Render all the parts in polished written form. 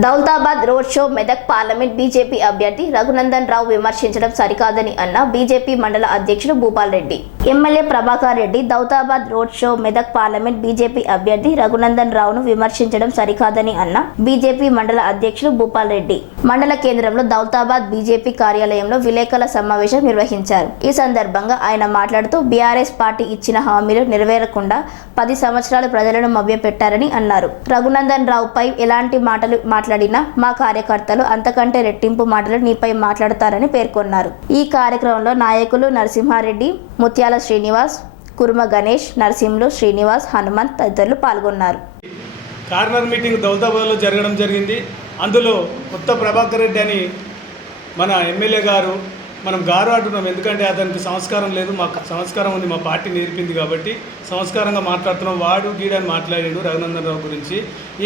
Daulatabad road show Medak parliament BJP అభ్యర్థి రఘునందన్ రావు విమర్శించడం సరికాదని అన్న బీజేపీ మండల అధ్యక్షుడు Bhupal Reddy. MLA Prabhakar Reddy Daulatabad road show Medak parliament BJP అభ్యర్థి రఘునందన్ రావును విమర్శించడం సరికాదని అన్న బీజేపీ మండల అధ్యక్షుడు భూపాల్ రెడ్డి మండల కేంద్రంలో దౌలతాబాద్ బీజేపీ కార్యాలయంలో విలేకరుల సమావేశం నిర్వహించారు. ఈ సందర్భంగా ఆయన మాట్లాడుతూ బీఆర్ఎస్ పార్టీ ఇచ్చిన హామీలు నెరవేరకుండా 10 సంవత్సరాలు ప్రజలను మభ్యపెట్టారని అన్నారు. రఘునందన్ రావుపై ఎలాంటి మాట్లాడినా మా కార్యకర్తలు అంతకంటే రెట్టింపు మాటలు నీపై మాట్లాడతారని పేర్కొన్నారు. ఈ కార్యక్రమంలో నాయకులు నరసింహారెడ్డి, ముత్యాల శ్రీనివాస్, కుర్మ గణేష్, నరసింహులు, శ్రీనివాస్, హనుమంత్ తదితరులు పాల్గొన్నారు. కార్నర్ మీటింగ్ దౌలతాబాద్లో జరగడం జరిగింది. అందులో కొత్త ప్రభాకర్ రెడ్డి అని మన ఎమ్మెల్యే గారు, మనం గారు అంటున్నాం ఎందుకంటే అతనికి సంస్కారం లేదు, మాకు సంస్కారం ఉంది, మా పార్టీ నేర్పింది కాబట్టి సంస్కారంగా మాట్లాడుతున్నాం. వాడు గీడని మాట్లాడాడు రఘునందన్ రావు గురించి.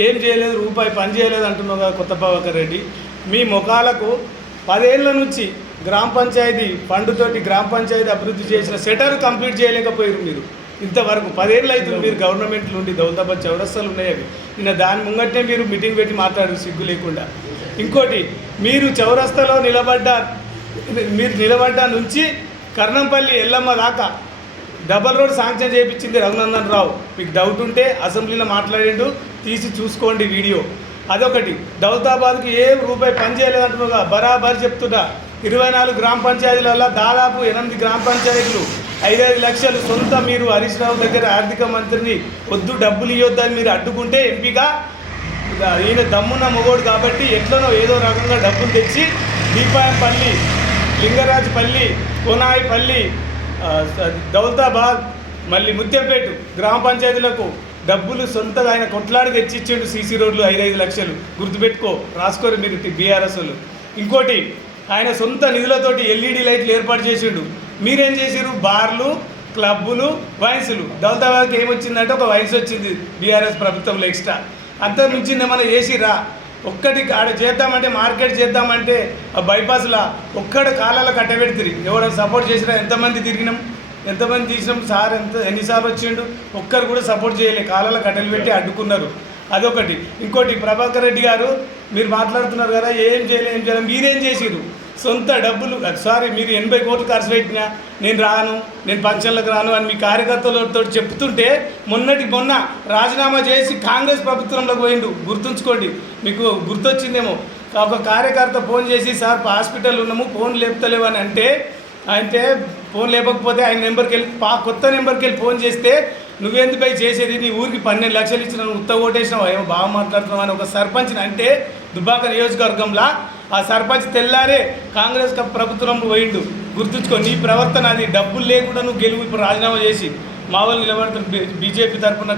ఏం చేయలేదు, రూపాయి పని చేయలేదు అంటున్నావు కదా కొత్త ప్రభాకర్ రెడ్డి. మీ ముఖాలకు 10 ఏళ్ల నుంచి గ్రామ పంచాయతీ ఫండ్తోటి గ్రామ పంచాయతీ అభివృద్ధి చేసిన సెటర్ కంప్లీట్ చేయలేకపోయారు మీరు. ఇంతవరకు 10 ఏళ్ళు అవుతుంది మీరు గవర్నమెంట్ నుండి. దౌలతాబాద్ చౌరస్తాలు ఉన్నాయి అవి. నిన్న దాని ముంగట్నే మీరు మీటింగ్ పెట్టి మాట్లాడారు సిగ్గు లేకుండా. ఇంకోటి, మీరు చౌరస్తాలో నిలబడ్డ నుంచి కర్ణంపల్లి ఎల్లమ్మ దాకా డబల్ రోడ్ శాంక్షన్ చేయించింది రఘునందన్ రావు. మీకు డౌట్ ఉంటే అసెంబ్లీలో మాట్లాడిండు, తీసి చూసుకోండి వీడియో. అదొకటి. దౌలతాబాద్కి ఏ రూపాయి పని చేయలేదంటున్నాగా బరాబర్ చెప్తున్నా. 24 గ్రామ పంచాయతీలలో దాదాపు 8 గ్రామ పంచాయతీలు 5-5 లక్షలు సొంత మీరు హరీష్ రావు దగ్గర ఆర్థిక మంత్రిని వద్దు డబ్బులు ఇవ్వద్దని మీరు అడ్డుకుంటే ఎంపీగా ఈయన దమ్మున్న మొగోడు కాబట్టి ఎట్లనో ఏదో రకంగా డబ్బులు తెచ్చి దీపాయంపల్లి, లింగరాజపల్లి, కోనాయిపల్లి, దౌలతాబాద్, మళ్ళీ ముత్యంపేట గ్రామ పంచాయతీలకు డబ్బులు సొంతగా ఆయన కొట్లాడి తెచ్చిచ్చిండు. సీసీ రోడ్లు 5-5 లక్షలు. గుర్తుపెట్టుకో, రాసుకోరు మీరు బీఆర్ఎస్ వాళ్ళు. ఇంకోటి, ఆయన సొంత నిధులతోటి LED లైట్లు ఏర్పాటు చేసిండు. మీరేం చేసారు? బార్లు, క్లబ్బులు, వైన్సులు. దౌలతాబాద్కి ఏమొచ్చిందంటే ఒక వైన్స్ వచ్చింది బీఆర్ఎస్ ప్రభుత్వంలో ఎక్స్ట్రా. అంతా మించింది ఏమన్నా చేసిరా? ఒక్కటి ఆడ చేద్దామంటే, మార్కెట్ చేద్దామంటే బైపాస్లా ఒక్కడ కాలాల కట్టబెడుతుంది. ఎవరైనా సపోర్ట్ చేసినా? ఎంతమంది తిరిగినాం, ఎంతమంది తీసినాం? సార్ ఎన్నిసార్లు వచ్చిండు? ఒక్కరు కూడా సపోర్ట్ చేయలే. కాలాల కట్టెలు పెట్టి అడ్డుకున్నారు. అదొకటి. ఇంకోటి, ప్రభాకర్ రెడ్డి గారు మీరు మాట్లాడుతున్నారు కదా ఏం చేయలేదు. మీరేం చేసిరు? సొంత డబ్బులు మీరు 80 కోట్లు ఖర్చు పెట్టినా నేను రాను, నేను ఫంక్షన్లకు రాను అని మీ కార్యకర్తలతో చెప్తుంటే మొన్న రాజీనామా చేసి కాంగ్రెస్ ప్రభుత్వంలోకి పోయిండు. గుర్తుంచుకోండి, మీకు గుర్తొచ్చిందేమో. ఒక కార్యకర్త ఫోన్ చేసి సార్ హాస్పిటల్ ఉన్నాము, ఫోన్ లేపుతలేవు అని అంటే ఫోన్ లేపకపోతే ఆయన నెంబర్కి వెళ్ళి కొత్త నెంబర్కి వెళ్ళి ఫోన్ చేస్తే నువ్వెందుకై చేసేది, నీ ఊరికి 12 లక్షలు ఇచ్చిన నువ్వు ఉత్త ఓటేసినావు, ఏమో బాగా మాట్లాడుతున్నావు అని ఒక సర్పంచ్ని అంటే దుబ్బాక నియోజకవర్గంలో ఆ సర్పంచ్ తెల్లారే కాంగ్రెస్ ప్రభుత్వంలో పోయిండు. గుర్తుంచుకో, నీ ప్రవర్తన అది. డబ్బులు లేకుండా నువ్వు గెలువు. ఇప్పుడు రాజీనామా చేసి మా వాళ్ళు నిలబడతారు, బీజేపీ తరఫున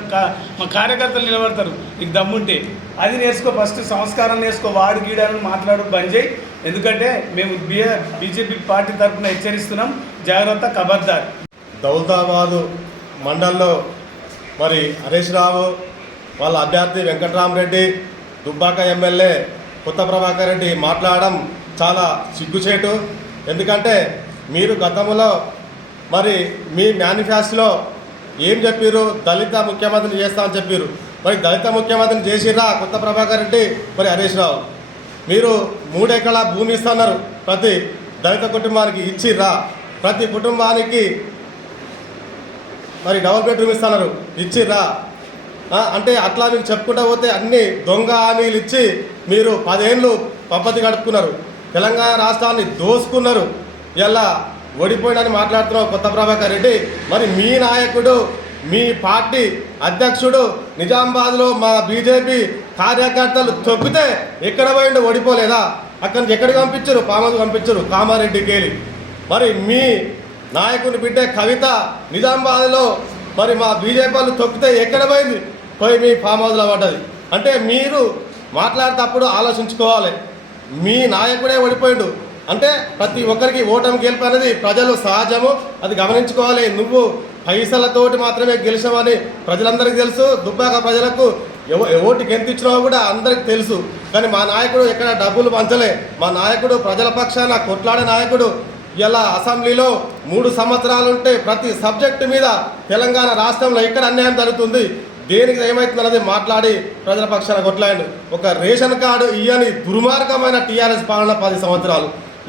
మా కార్యకర్తలు నిలబడతారు. నీకు దమ్ముంటే అది నేర్చుకో. ఫస్ట్ సంస్కారం నేర్చుకో. వాడు గీడాలను మాట్లాడు బంద్ చేయి. ఎందుకంటే మేము బీజేపీ పార్టీ తరఫున హెచ్చరిస్తున్నాం, జాగ్రత్త, ఖబర్దార్. దౌలతాబాదు మండలంలో మరి హరీష్ రావు వాళ్ళ అభ్యర్థి వెంకటరామరెడ్డి, దుబ్బాక ఎమ్మెల్యే కొత్త ప్రభాకర్ రెడ్డి మాట్లాడడం చాలా సిగ్గుచేటు. ఎందుకంటే మీరు గతంలో మరి మీ మేనిఫెస్టోలో ఏం చెప్పారు? దళిత ముఖ్యమంత్రిని చేస్తామని చెప్పారు. మరి దళిత ముఖ్యమంత్రిని చేసిర్రా కొత్త ప్రభాకర్ రెడ్డి, మరి హరీష్ రావు? మీరు 3 ఎకరాల భూమి ఇస్తున్నారు ప్రతి దళిత కుటుంబానికి, ఇచ్చిర్రా? ప్రతి కుటుంబానికి మరి డబుల్ బెడ్రూమ్ ఇస్తున్నారు, ఇచ్చిర్రా? అంటే అట్లా మీకు చెప్పుకుంటూ పోతే అన్ని దొంగ హామీలు ఇచ్చి మీరు 10 ఏళ్ళు పద్ధతి గడుపుకున్నారు. తెలంగాణ రాష్ట్రాన్ని దోసుకున్నారు. ఇలా ఓడిపోయినని మాట్లాడుతున్నావు కొత్త ప్రభాకర్ రెడ్డి. మరి మీ నాయకుడు, మీ పార్టీ అధ్యక్షుడు నిజామాబాద్లో మా బీజేపీ కార్యకర్తలు తొక్కితే ఎక్కడ పోయిండు? ఓడిపోలేదా? అక్కడి నుంచి ఎక్కడికి పంపించరు? పామకు పంపించరు, కామారెడ్డికి వెళ్ళి. మరి మీ నాయకుని బిడ్డ కవిత నిజామాబాద్లో మరి మా బీజేపీ వాళ్ళు తొక్కితే ఎక్కడ పోయింది? పోయి మీ ఫామ్ హౌస్లో పడ్డది. అంటే మీరు మాట్లాడేటప్పుడు ఆలోచించుకోవాలి. మీ నాయకుడే ఓడిపోయిండు అంటే ప్రతి ఒక్కరికి ఓటమి గెలుపు అనేది ప్రజలు సహజము, అది గమనించుకోవాలి. నువ్వు పైసలతోటి మాత్రమే గెలిచామని ప్రజలందరికీ తెలుసు. దుబ్బాక ప్రజలకు ఓటుకి ఎంత ఇచ్చినావో కూడా అందరికీ తెలుసు. కానీ మా నాయకుడు ఎక్కడ డబ్బులు పంచలే. మా నాయకుడు ప్రజల పక్షాన కొట్లాడే నాయకుడు. ఇలా అసెంబ్లీలో 3 సంవత్సరాలు ఉంటే ప్రతి సబ్జెక్టు మీద తెలంగాణ రాష్ట్రంలో ఎక్కడ అన్యాయం జరుగుతుంది, దేనికి ఏమవుతుందన్నది మాట్లాడి ప్రజల పక్షాన కొట్లాడు. ఒక రేషన్ కార్డు ఇయ్యని దుర్మార్గమైన టీఆర్ఎస్ పాలన 10 సంవత్సరాలు.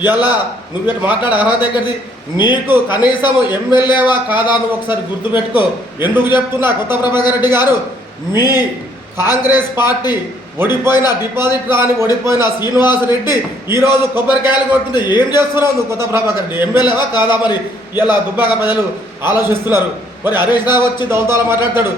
ఇలా నువ్వు ఇట్లా మాట్లాడే అర్హత ఎక్కడిది? నీకు కనీసం ఎమ్మెల్యేవా కాదా నువ్వు ఒకసారి గుర్తుపెట్టుకో. ఎందుకు చెప్తున్నా, కొత్త ప్రభాకర్ రెడ్డి గారు, మీ కాంగ్రెస్ పార్టీ ఓడిపోయిన డిపాజిట్ రాని ఓడిపోయిన శ్రీనివాసరెడ్డి ఈరోజు కొబ్బరికాయలు కొడుతుంది. ఏం చేస్తున్నావు నువ్వు కొత్త ప్రభాకర్ రెడ్డి? ఎమ్మెల్యేవా కాదా? మరి ఇలా దుబ్బాక ప్రజలు ఆలోచిస్తున్నారు. మరి హరీష్ రావు వచ్చి దౌతాలో మాట్లాడతాడు.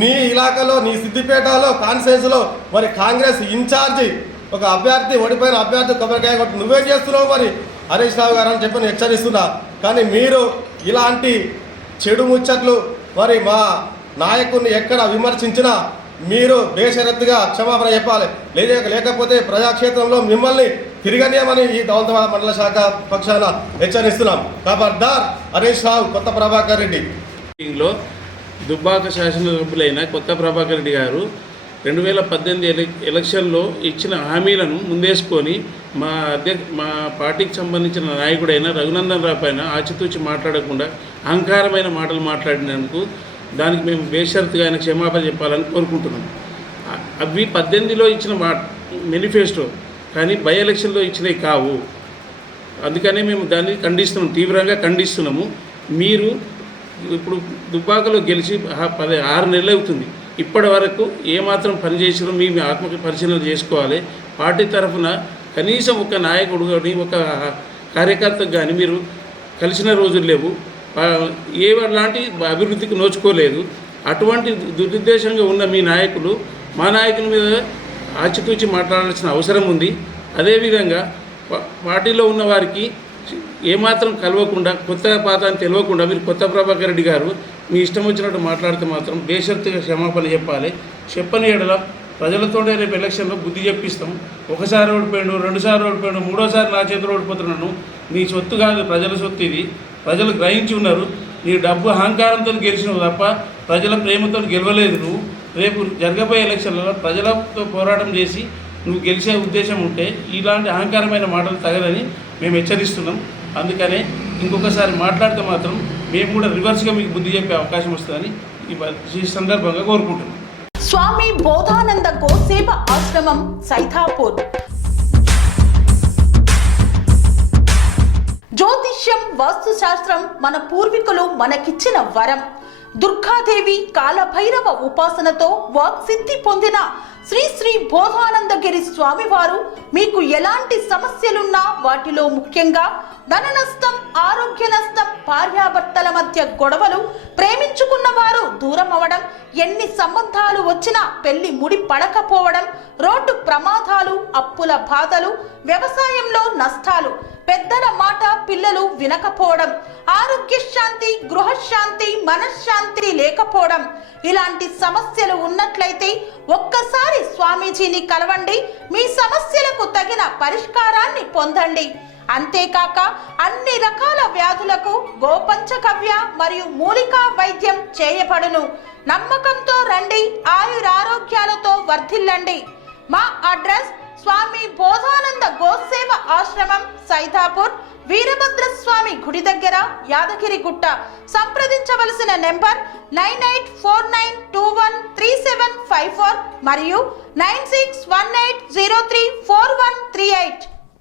నీ ఇలాకాలో, నీ సిద్దిపేటలో కాన్స్టిట్యూన్సీలో మరి కాంగ్రెస్ ఇన్ఛార్జి ఒక అభ్యర్థి, ఓడిపోయిన అభ్యర్థి కొబ్బరికాయ కొట్టి నువ్వేం చేస్తున్నావు మరి హరీష్ రావు గారు అని చెప్పి నేను హెచ్చరిస్తున్నా. కానీ మీరు ఇలాంటి చెడు ముచ్చట్లు మరి మా నాయకుడిని ఎక్కడ విమర్శించినా మీరు బేషరత్తుగా క్షమాపణ చెప్పాలి. లేకపోతే ప్రజాక్షేత్రంలో మిమ్మల్ని తిరగనేమని ఈ దౌలతాబాద్ మండల శాఖ పక్షాన హెచ్చరిస్తున్నాం. ఖబర్దార్ హరీష్ రావు, కొత్త ప్రభాకర్ రెడ్డి. లో దుబ్బాక శాసనసభ్యులైన కొత్త ప్రభాకర్ రెడ్డి గారు 2018 ఎలక్షన్లో ఇచ్చిన హామీలను ముందేసుకొని మా పార్టీకి సంబంధించిన నాయకుడైన రఘునందన్ రావు పైన ఆచితూచి మాట్లాడకుండా అహంకారమైన మాటలు మాట్లాడినందుకు దానికి మేము బేషరతుగా ఆయన క్షమాపణ చెప్పాలని కోరుకుంటున్నాం. అవి 18లో ఇచ్చిన మేనిఫెస్టో, కానీ బై ఎలక్షన్లో ఇచ్చినవి కావు. అందుకనే మేము దాన్ని ఖండిస్తున్నాం, తీవ్రంగా ఖండిస్తున్నాము. మీరు ఇప్పుడు దుబ్బాకలో గెలిచి 6 నెలలు అవుతుంది. ఇప్పటి వరకు ఏమాత్రం పనిచేసినా మీ ఆత్మ పరిశీలన చేసుకోవాలి. పార్టీ తరఫున కనీసం ఒక నాయకుడు కానీ ఒక కార్యకర్తకు కానీ మీరు కలిసిన రోజులు లేవు. లాంటి అభివృద్ధికి నోచుకోలేదు. అటువంటి దురుద్దేశంగా ఉన్న మీ నాయకులు మా నాయకుల మీద ఆచితూచి మాట్లాడాల్సిన అవసరం ఉంది. అదేవిధంగా పార్టీలో ఉన్న వారికి ఏమాత్రం కలవకుండా, కొత్త పాత అని తెలియకుండా మీరు కొత్త ప్రభాకర్ రెడ్డి గారు మీ ఇష్టం వచ్చినట్టు మాట్లాడితే మాత్రం బేషరతుగా క్షమాపణ చెప్పాలి. చెప్పని ఎడల ప్రజలతోనే రేపు ఎలక్షన్లో బుద్ధి చెప్పిస్తాం. ఒకసారి ఓడిపోయాడు, 2 సార్లు ఓడిపోయాడు, 3వసారి నా చేతిలో ఓడిపోతున్నాను. నీ సొత్తు కాదు, ప్రజల సొత్తు ఇది. ప్రజలు గ్రహించి ఉన్నారు. నీ డబ్బు అహంకారంతో గెలిచినవు తప్ప ప్రజల ప్రేమతో గెలవలేదు. నువ్వు రేపు జరగబోయే ఎలక్షన్లలో ప్రజలతో పోరాటం చేసి నువ్వు గెలిచే ఉద్దేశం ఉంటే ఇలాంటి అహంకారమైన మాటలు తగలని మేము హెచ్చరిస్తున్నాం. అందుకనే ఇంకొకసారి మాట్లాడితే మాత్రం మేము కూడా రివర్స్గా మీకు బుద్ధి చెప్పే అవకాశం వస్తుందని ఈ సందర్భంగా కోరుకుంటున్నాం. స్వామి బోధానంద గోసేవ ఆశ్రమం సైథాపూర్. జ్యోతిష్యం, వాస్తుశాస్త్రం మన పూర్వీకులు మనకిచ్చిన వరం. దుర్గాదేవి, కాలభైరవ ఉపాసనతో వాక్సిద్ధి పొందిన శ్రీ శ్రీ బోధానందగిరి స్వామివారు మీకు ఎలాంటి సమస్యలున్నా, వాటిలో ముఖ్యంగా ధన నష్టం, ఆరోగ్య నష్టం, భార్యాభర్తల మధ్య గొడవలు, ప్రేమించుకున్న వారు దూరం అవడం, ఎన్ని సంబంధాలు వచ్చినా పెళ్లి ముడి పడకపోవడం, రోడ్డు ప్రమాదాలు, అప్పుల బాధలు, వ్యవసాయంలో నష్టాలు, పెద్దల మాట పిల్లలు వినకపోవడం, ఆరోగ్య శాంతి, గృహశాంతి, మనశ్శాంతి లేకపోవడం, ఇలాంటి సమస్యలు ఉన్నట్లయితే ఒక్కసారి స్వామీజీని కలవండి. మీ సమస్యలకు తగిన పరిష్కారాన్ని పొందండి. అంతేకాక అన్ని రకాల వ్యాధులకు గోపంచకవ్య మరియు మూలికా వైద్యం చేయబడును. నమ్మకంతో రండి, ఆయురారోగ్యాలతో వర్ధిల్లండి. మా అడ్రస్ స్వామి బోధానంద గోసేవ ఆశ్రమం, సైథాపూర్, వీరభద్రస్వామి గుడి దగ్గర, యాదగిరిగుట్ట. సంప్రదించవలసిన నెంబర్ 9849213754 మరియు 96180341